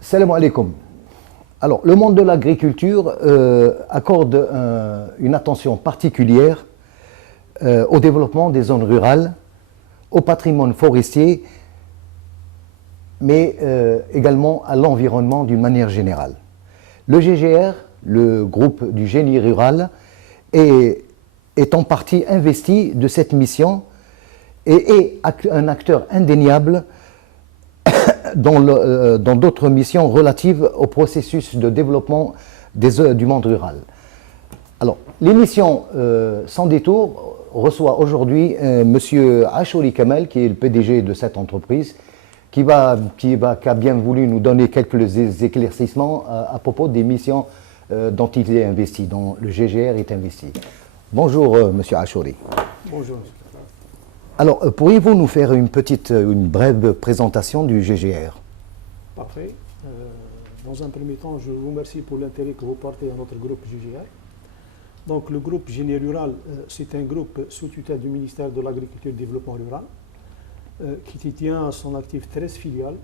Salam alaikum. Alors, le monde de l'agriculture accorde une attention particulière au développement des zones rurales, au patrimoine forestier, mais également à l'environnement d'une manière générale. Le GGR, le groupe du génie rural, est en partie investi de cette mission et est un acteur indéniable dans d'autres missions relatives au processus de développement du monde rural. Alors, l'émission Sans détour reçoit aujourd'hui M. Achouri Kamel, qui est le PDG de cette entreprise, qui a bien voulu nous donner quelques éclaircissements à propos des missions dont il est investi, dont le GGR est investi. Bonjour, M. Achouri. Bonjour. Alors, pourriez-vous nous faire une brève présentation du GGR? Parfait. Dans un premier temps, je vous remercie pour l'intérêt que vous portez à notre groupe GGR. Donc, le groupe Génie Rural, c'est un groupe sous tutelle du ministère de l'Agriculture et du Développement Rural, qui détient à son actif 13 filiales.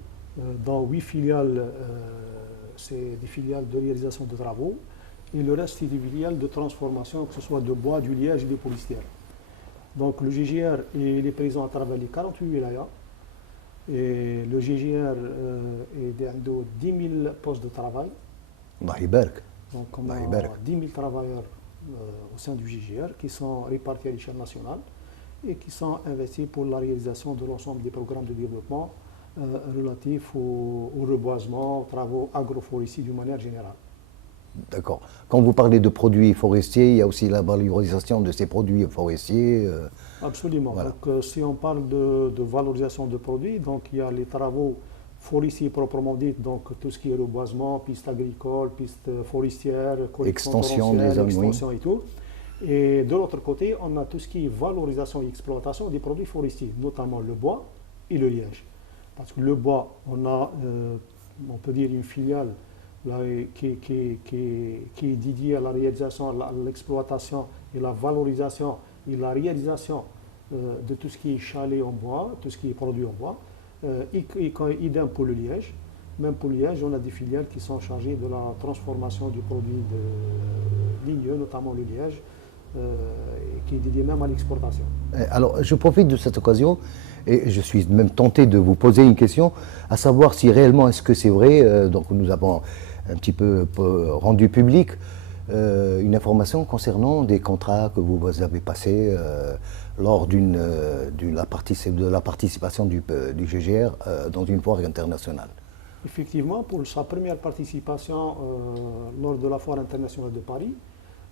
Dans 8 filiales, c'est des filiales de réalisation de travaux, et le reste, c'est des filiales de transformation, que ce soit de bois, du liège et des polystyrènes. Donc le GGR est présent à travers les 48 wilayas. Et le GGR est dans 10 000 postes de travail. Donc on a 10 000 travailleurs au sein du GGR qui sont répartis à l'échelle nationale et qui sont investis pour la réalisation de l'ensemble des programmes de développement relatifs au reboisement, aux travaux agroforestiers d'une manière générale. D'accord. Quand vous parlez de produits forestiers, il y a aussi la valorisation de ces produits forestiers. Absolument. Voilà. Donc, si on parle de valorisation de produits, donc il y a les travaux forestiers proprement dits, donc tout ce qui est reboisement, pistes agricoles, pistes forestières, extension des zones, extension et tout. Et de l'autre côté, on a tout ce qui est valorisation et exploitation des produits forestiers, notamment le bois et le liège. Parce que le bois, on peut dire une filiale là, qui est dédié à la réalisation, à l'exploitation et la valorisation et la réalisation de tout ce qui est chalet en bois, tout ce qui est produit en bois, idem pour le liège. Même pour le liège, on a des filiales qui sont chargées de la transformation du produit ligneux, notamment le liège, qui est dédié même à l'exportation. Alors, je profite de cette occasion et je suis même tenté de vous poser une question, à savoir si réellement est-ce que c'est vrai, donc nous avons un petit peu rendu public une information concernant des contrats que vous avez passés lors de la participation du GGR dans une foire internationale. Effectivement, pour sa première participation lors de la foire internationale de Paris,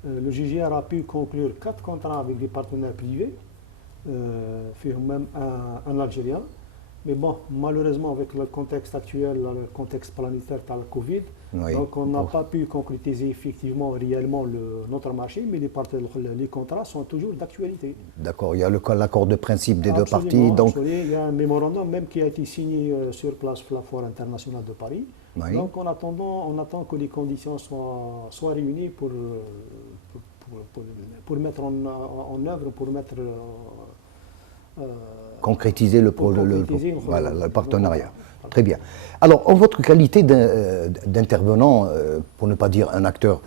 le GGR a pu conclure 4 contrats avec des partenaires privés, même un Algérien. Mais bon, malheureusement, avec le contexte actuel, le contexte planétaire par le Covid, oui, donc on n'a pas pu concrétiser effectivement, réellement notre marché, mais les contrats sont toujours d'actualité. D'accord, il y a l'accord de principe des deux parties. Il y a un mémorandum même qui a été signé sur place la Foire internationale de Paris. Oui. Donc on attend que les conditions soient réunies pour mettre en œuvre, pour mettre... concrétiser le partenariat. Très bien. Alors, en votre qualité d'intervenant, pour ne pas dire un acteur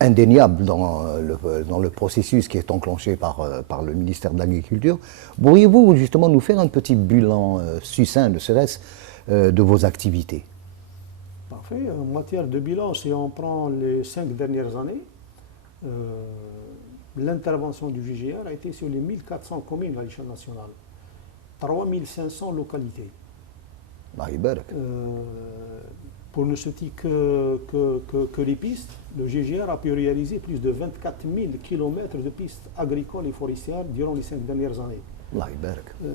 indéniable dans le processus qui est enclenché par le ministère de l'Agriculture, pourriez-vous justement nous faire un petit bilan succinct, ne serait-ce, de vos activités? Parfait. En matière de bilan, si on prend les 5 dernières années, l'intervention du GGR a été sur les 1400 communes à l'échelle nationale, 3500 localités. Pour ne citer que les pistes, le GGR a pu réaliser plus de 24 000 km de pistes agricoles et forestières durant les 5 dernières années.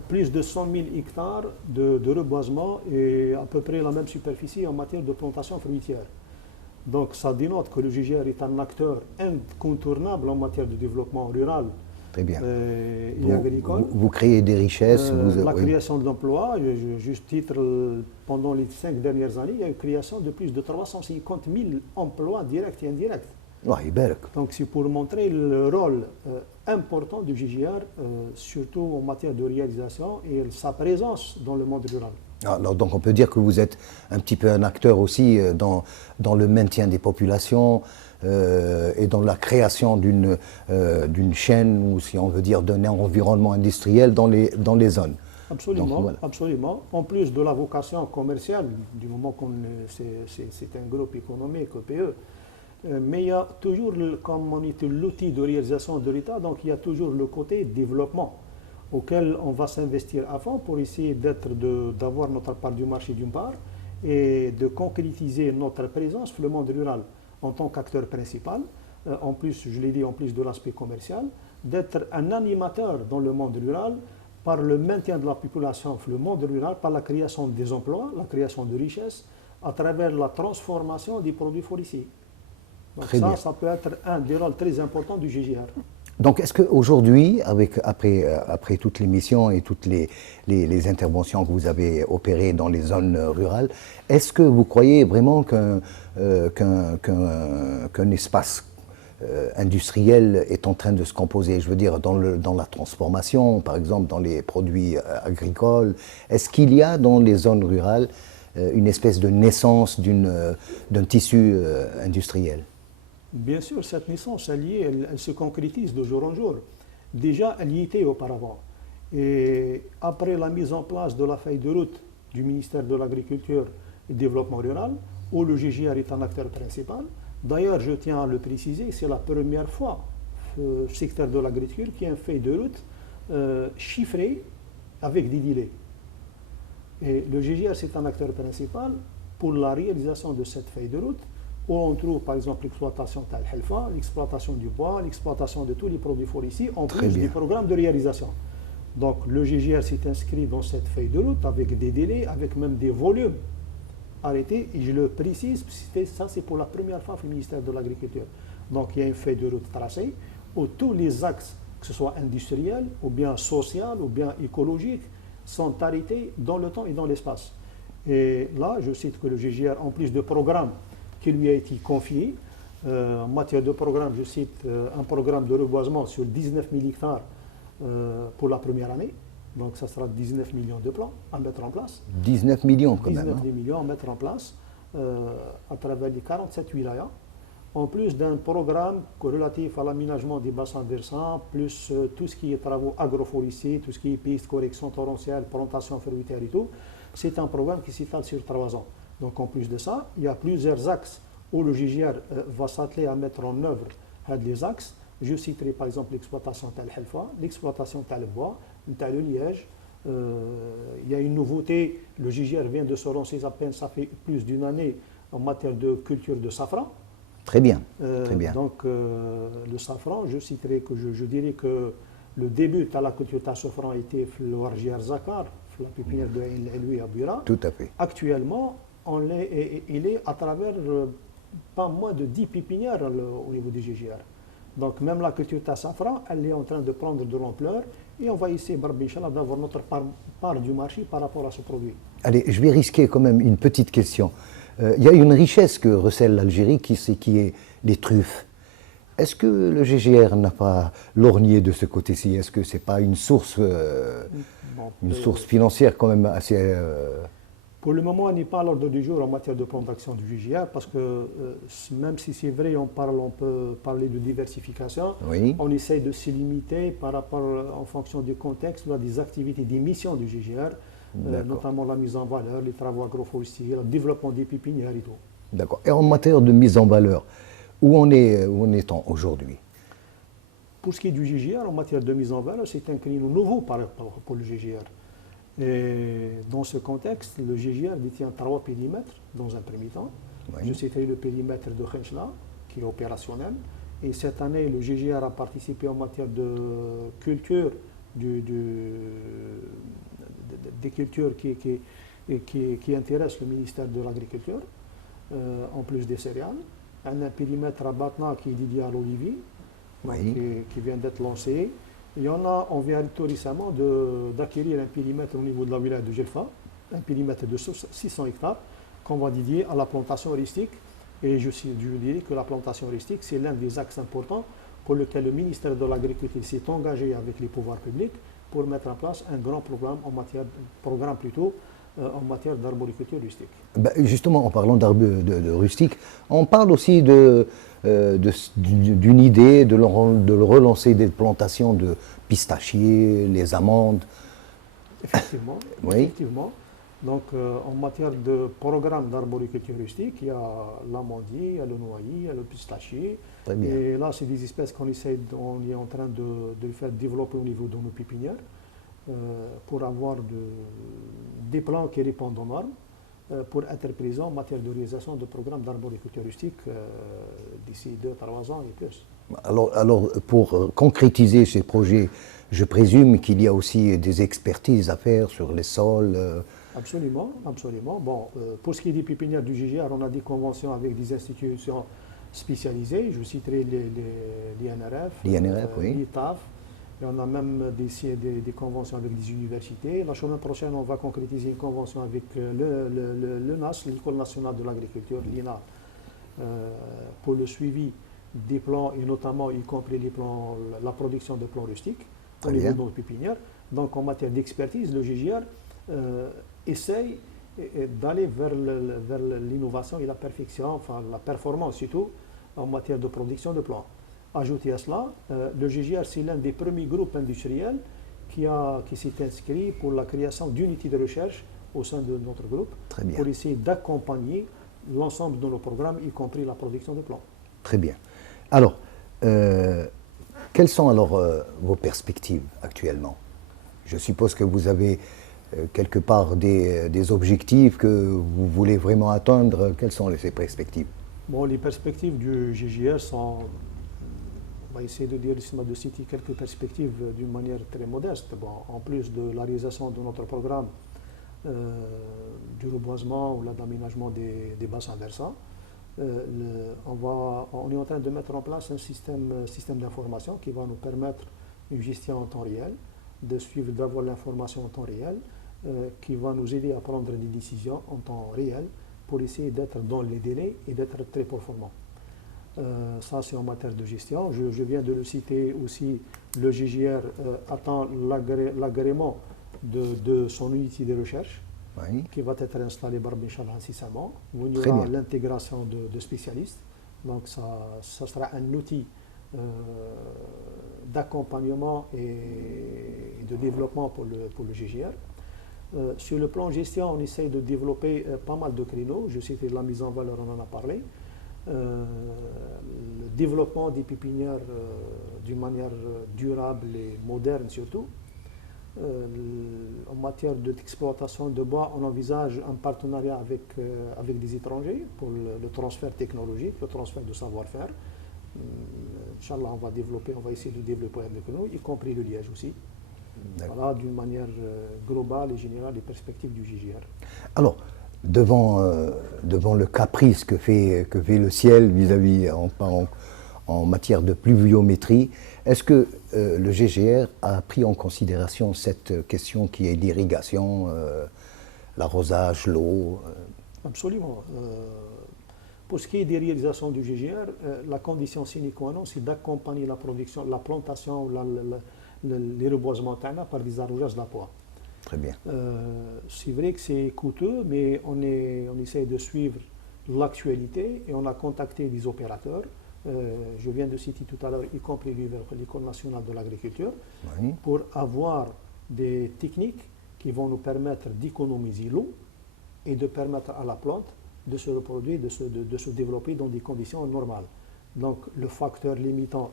Plus de 100 000 hectares de reboisement et à peu près la même superficie en matière de plantation fruitière. Donc ça dénote que le GGR est un acteur incontournable en matière de développement rural. Très bien. Et agricole. Vous créez des richesses. La création de l'emploi, juste titre, pendant les 5 dernières années, il y a une création de plus de 350 000 emplois directs et indirects. Donc c'est pour montrer le rôle important du GGR, surtout en matière de réalisation et sa présence dans le monde rural. Alors, donc on peut dire que vous êtes un petit peu un acteur aussi dans le maintien des populations et dans la création d'une chaîne, ou si on veut dire d'un environnement industriel dans les zones. Absolument, Donc, voilà. absolument. En plus de la vocation commerciale, du moment qu'on c'est un groupe économique, PE, mais il y a toujours, comme on dit, l'outil de réalisation de l'État, donc il y a toujours le côté développement auquel on va s'investir à fond pour essayer d'avoir notre part du marché d'une part et de concrétiser notre présence sur le monde rural en tant qu'acteur principal. En plus, je l'ai dit, en plus de l'aspect commercial, d'être un animateur dans le monde rural par le maintien de la population sur le monde rural, par la création des emplois, la création de richesses, à travers la transformation des produits forestiers. Donc ça peut être un des rôles très importants du GGR. Donc, est-ce qu'aujourd'hui, après toutes les missions et toutes les interventions que vous avez opérées dans les zones rurales, est-ce que vous croyez vraiment qu'un espace industriel est en train de se composer? Je veux dire, dans la transformation, par exemple, dans les produits agricoles, est-ce qu'il y a dans les zones rurales une espèce de naissance d'un tissu industriel? Bien sûr, cette naissance, elle se concrétise de jour en jour. Déjà, elle y était auparavant. Et après la mise en place de la feuille de route du ministère de l'Agriculture et du Développement rural, où le GGR est un acteur principal, d'ailleurs, je tiens à le préciser, c'est la première fois au secteur de l'agriculture qu'il y a une feuille de route chiffrée avec des délais. Et le GGR, c'est un acteur principal pour la réalisation de cette feuille de route, où on trouve par exemple l'exploitation de Al-Helfa, l'exploitation du bois, l'exploitation de tous les produits forestiers, en plus du programme de réalisation. Donc le GGR s'est inscrit dans cette feuille de route avec des délais, avec même des volumes arrêtés, et je le précise, ça c'est pour la première fois au ministère de l'Agriculture. Donc il y a une feuille de route tracée, où tous les axes, que ce soit industriels, ou bien social, ou bien écologiques, sont arrêtés dans le temps et dans l'espace. Et là, je cite que le GGR, en plus de programmes qui lui a été confié. En matière de programme, je cite un programme de reboisement sur 19 000 hectares pour la première année. Donc, ça sera 19 millions de plans à mettre en place. 19 millions quand 19 même. 19 millions à mettre en place à travers les 47 wilayas. En plus d'un programme relatif à l'aménagement des bassins versants, plus tout ce qui est travaux agroforestiers, tout ce qui est pistes, correction torrentielle, plantation fruitière et tout. C'est un programme qui s'étale sur 3 ans. Donc en plus de ça, il y a plusieurs axes où le GGR va s'atteler à mettre en œuvre les axes. Je citerai par exemple l'exploitation de Al-Helfa, l'exploitation de bois, de liège. Il y a une nouveauté, le GGR vient de se lancer à peine, ça fait plus d'une année en matière de culture de safran. Très bien, très bien. Donc le safran, je dirais que le début de la culture de safran a été le Warjiar Zakar, la pépinière de Eloui à Bura. Tout à fait. Actuellement, il est à travers pas moins de 10 pépinières au niveau du GGR. Donc même la culture de safran, elle est en train de prendre de l'ampleur et on va essayer, d'avoir notre part du marché par rapport à ce produit. Allez, je vais risquer quand même une petite question. Il y a une richesse que recèle l'Algérie qui est les truffes. Est-ce que le GGR n'a pas lorgné de ce côté-ci? Est-ce que ce n'est pas une source financière quand même assez... Pour le moment, on n'est pas à l'ordre du jour en matière de plan d'action du GGR parce que même si c'est vrai, on peut parler de diversification, oui. On essaye de se limiter par rapport, en fonction du contexte, des activités, des missions du GGR, notamment la mise en valeur, les travaux agroforestiers, le développement des pépinières et tout. D'accord. Et en matière de mise en valeur, où en est-on aujourd'hui? Pour ce qui est du GGR, en matière de mise en valeur, c'est un créneau nouveau pour le GGR. Et dans ce contexte, le GGR détient 3 périmètres dans un premier temps. Oui. Je citerai le périmètre de Khenchla, qui est opérationnel. Et cette année, le GGR a participé en matière de culture, des cultures qui intéressent le ministère de l'Agriculture, en plus des céréales. Un périmètre à Batna qui est dédié à l'olivier, oui. qui vient d'être lancé. On vient tout récemment d'acquérir un périmètre au niveau de la wilaya de Gelfa, un périmètre de 600 hectares qu'on va dédier à la plantation heuristique. Et je dirais que la plantation heuristique, c'est l'un des axes importants pour lequel le ministère de l'Agriculture s'est engagé avec les pouvoirs publics pour mettre en place un grand programme en matière d'arboriculture rustique. Ben, justement, en parlant d'arbres de rustique, on parle aussi d'une idée de relancer des plantations de pistachiers, les amandes. Effectivement, Oui, effectivement. Donc, en matière de programme d'arboriculture rustique, il y a l'amandier, il y a le noyer, il y a le pistachier. très bien. Et là, c'est des espèces on est en train de faire développer au niveau de nos pépinières pour avoir des plants qui répondent aux normes pour être présents en matière de réalisation de programmes d'arboriculture rustique d'ici 2 à 3 ans et plus. Alors, pour concrétiser ces projets, je présume qu'il y a aussi des expertises à faire sur les sols. Absolument, absolument. Bon, pour ce qui est des pépinières du GGR, on a des conventions avec des institutions spécialisées. Je citerai l'INRF, L'INRF, oui. l'ITAF. Et on a même des conventions avec des universités. La semaine prochaine, on va concrétiser une convention avec le NAS, l'École nationale de l'agriculture, l'INA, pour le suivi des plans et notamment y compris les plans, la production de plants rustiques au niveau de nos pépinières. Donc en matière d'expertise, le GGR essaye d'aller vers l'innovation et la perfection, enfin la performance surtout en matière de production de plants. Ajouté à cela, le GGR c'est l'un des premiers groupes industriels qui s'est inscrit pour la création d'unités de recherche au sein de notre groupe pour essayer d'accompagner l'ensemble de nos programmes, y compris la production de plants. Très bien. Alors, quelles sont alors vos perspectives actuellement? Je suppose que vous avez quelque part des objectifs que vous voulez vraiment atteindre. Quelles sont ces perspectives? Bon, les perspectives du GGR sont, on va essayer de citer quelques perspectives d'une manière très modeste. Bon, en plus de la réalisation de notre programme du reboisement ou d'aménagement des bassins versants, on est en train de mettre en place un système d'information qui va nous permettre une gestion en temps réel, d'avoir l'information en temps réel, qui va nous aider à prendre des décisions en temps réel pour essayer d'être dans les délais et d'être très performant. Ça, c'est en matière de gestion. Je viens de le citer aussi, le GGR attend l'agrément de son unité de recherche qui va être installée par Inch'Allah incessamment, où il y aura l'intégration de spécialistes. Donc, ça sera un outil d'accompagnement et de développement pour le GGR. Sur le plan gestion, on essaye de développer pas mal de créneaux. Je sais que la mise en valeur, on en a parlé. Le développement des pépinières d'une manière durable et moderne surtout. En matière d'exploitation de bois, on envisage un partenariat avec des étrangers pour le transfert technologique, le transfert de savoir-faire. Inch'Allah, on va essayer de développer avec nous, y compris le liège aussi. Voilà, d'une manière globale et générale, les perspectives du GGR. Alors, devant le caprice que fait le ciel vis-à-vis en matière de pluviométrie, est-ce que le GGR a pris en considération cette question qui est l'irrigation, l'arrosage, l'eau? Absolument. Pour ce qui est des réalisations du GGR, la condition sine qua non, c'est d'accompagner la production, la plantation, les reboisements par des arrosages d'appoint. Très bien. C'est vrai que c'est coûteux, mais on essaie de suivre l'actualité et on a contacté des opérateurs. Je viens de citer tout à l'heure, y compris l'École nationale de l'agriculture, pour avoir des techniques qui vont nous permettre d'économiser l'eau et de permettre à la plante de se reproduire, de se développer dans des conditions normales. Donc le facteur limitant,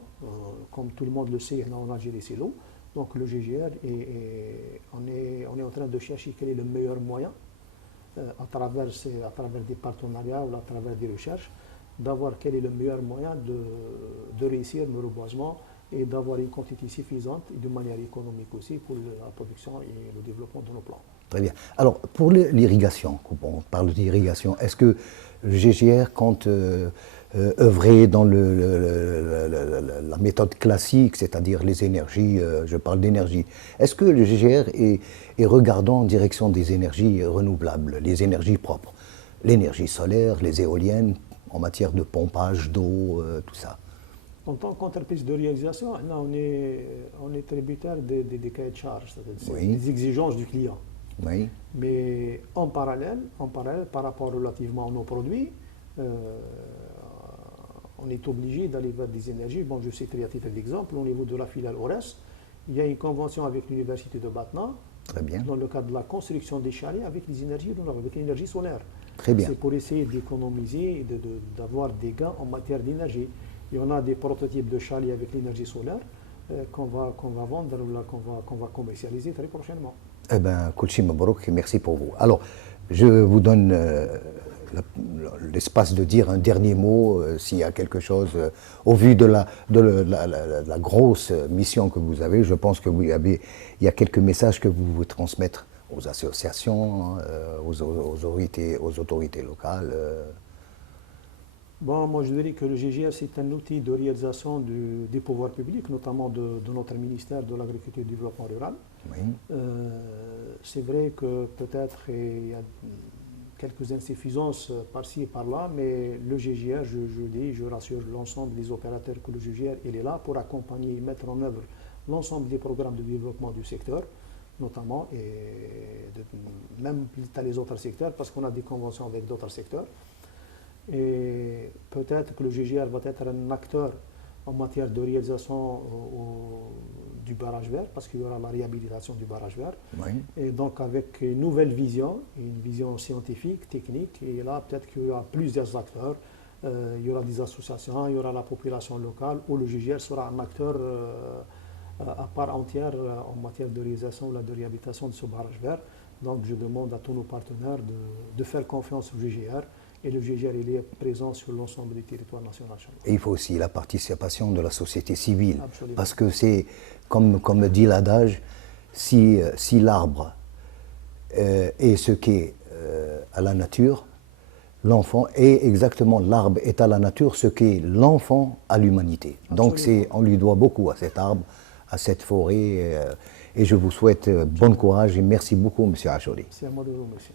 comme tout le monde le sait en Algérie, c'est l'eau. Donc le GGR, on est en train de chercher quel est le meilleur moyen, à travers des partenariats ou à travers des recherches, d'avoir quel est le meilleur moyen de réussir le reboisement et d'avoir une quantité suffisante et de manière économique aussi pour la production et le développement de nos plants. Très bien. Alors, pour l'irrigation, on parle d'irrigation, est-ce que le GGR compte œuvrer dans la méthode classique, c'est-à-dire les énergies, je parle d'énergie. Est-ce que le GGR est regardant en direction des énergies renouvelables, les énergies propres, l'énergie solaire, les éoliennes, en matière de pompage d'eau, tout ça? En tant qu'entreprise de réalisation, là, on est tributaire des cahiers de charges, c'est-à-dire des exigences du client. Oui. Mais en parallèle, par rapport relativement à nos produits, on est obligé d'aller vers des énergies. Bon, je citerai à titre d'exemple, au niveau de la filiale ORES, il y a une convention avec l'Université de Batna, Très bien. dans le cadre de la construction des chalets avec les énergies renouvelables, avec l'énergie solaire. Très bien. C'est pour essayer d'économiser et d'avoir des gains en matière d'énergie. Et on a des prototypes de chalets avec l'énergie solaire qu'on va vendre, qu'on va commercialiser très prochainement. Eh bien, Kulchi Mabrouk, merci pour vous. Alors, je vous donne l'espace de dire un dernier mot, s'il y a quelque chose, au vu de la grosse mission que vous avez. Je pense qu'il y a quelques messages que vous voulez transmettre aux associations, aux autorités locales. Bon, moi je dirais que le GGR c'est un outil de réalisation des pouvoirs publics, notamment de notre ministère de l'Agriculture et du Développement Rural. Oui. C'est vrai que peut-être il y a quelques insuffisances par-ci et par-là, mais le GGR, je rassure l'ensemble des opérateurs que le GGR il est là pour accompagner et mettre en œuvre l'ensemble des programmes de développement du secteur, notamment, et même les autres secteurs, parce qu'on a des conventions avec d'autres secteurs. Et peut-être que le GGR va être un acteur en matière de réalisation du barrage vert, parce qu'il y aura la réhabilitation du barrage vert. Oui. Et donc avec une nouvelle vision, une vision scientifique, technique, et là peut-être qu'il y aura plusieurs acteurs, il y aura des associations, il y aura la population locale, où le GGR sera un acteur à part entière en matière de réalisation ou de réhabilitation de ce barrage vert. Donc je demande à tous nos partenaires de faire confiance au GGR. Et le GGR il est présent sur l'ensemble du territoire national. Et il faut aussi la participation de la société civile. Absolument. Parce que c'est, comme dit l'adage, si l'arbre est ce qu'est à la nature, l'enfant est exactement, l'arbre est à la nature ce qu'est l'enfant à l'humanité. Donc on lui doit beaucoup à cet arbre, à cette forêt. Et je vous souhaite bon courage et merci beaucoup, M. Achouri. C'est à moi de vous remercier.